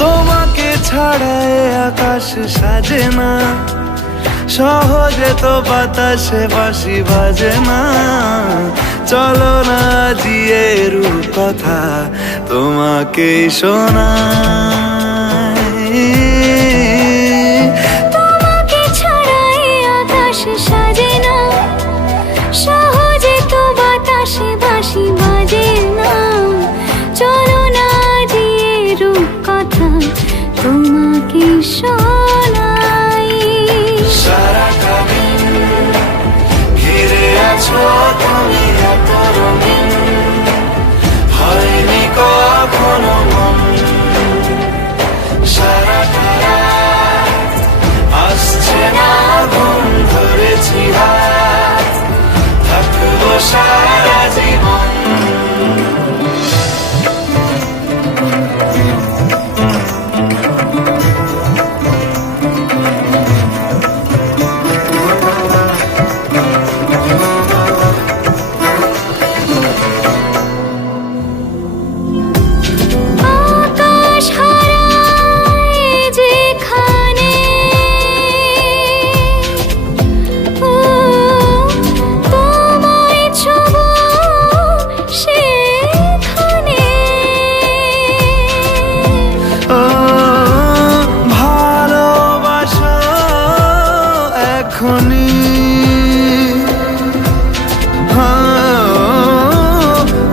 তোমাকে ছাড়ায় আকাশ সাজে না, সহজে তো বাতাসে বাঁশি বাজে না। চলো না জিয়ে রূপকথা তোমাকে শোনাই। তোমাকে ছাড়ায় আকাশ সাজে না, সহজে তো বাতাসে বাঁশি বাজে না। চলো না জিয়ে রূপকথা তোমাকে শোনাই। সারাটা দিন ঘিরে আছো তুমি এত রঙিন, হয়নি কখনো মন। সারাটা রাত আসছে না ঘুম, ধরেছি হাত, থাকবো সারা জীবন।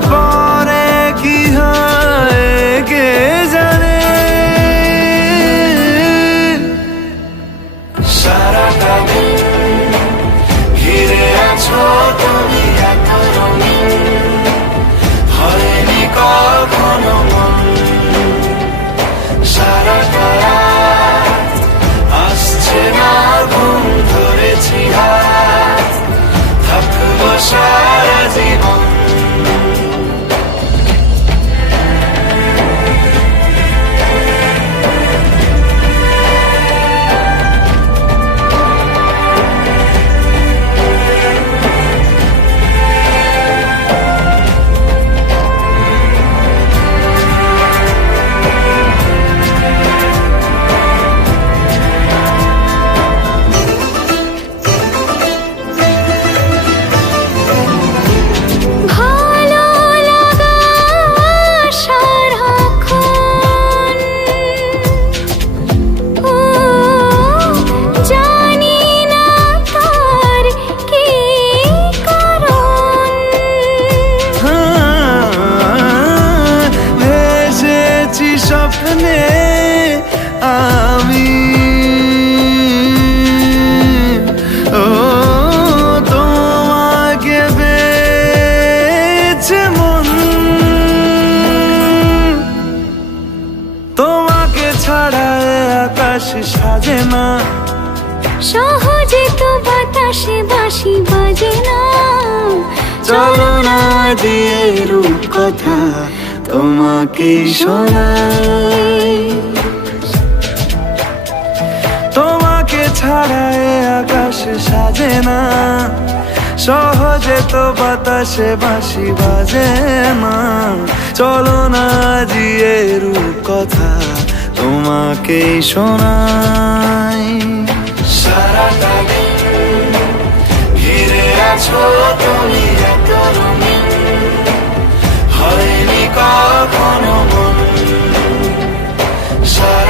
পরে কি হয় কে জানে। সারাটা দিন ঘিরে আছো তুমি এত রঙিন, হয়নি কখনো মন। সারাটা রাত আসছে না ঘুম, ধরেছি হাত, থাকবো সারা জীবন। স্বপ্নে আমি তোমাকে পেয়েছে মন। তোমাকে ছাড়া আকাশ সাজে না, সহজে তো বাতাসে বাঁশি বাজে না। চলো না দিয়ে রূপকথা তোমাকে শোনাই। তোমাকে ছাড়ায় আকাশ সাজে না, সহজে তো বাতাসে বাঁশি বাজে না। চলো না জিয়ে রূপকথা তোমাকে শোনাই। সারাটা দিন ঘিরে আছো তুমি এত রঙিন, হয়নি কখনো মন। সারা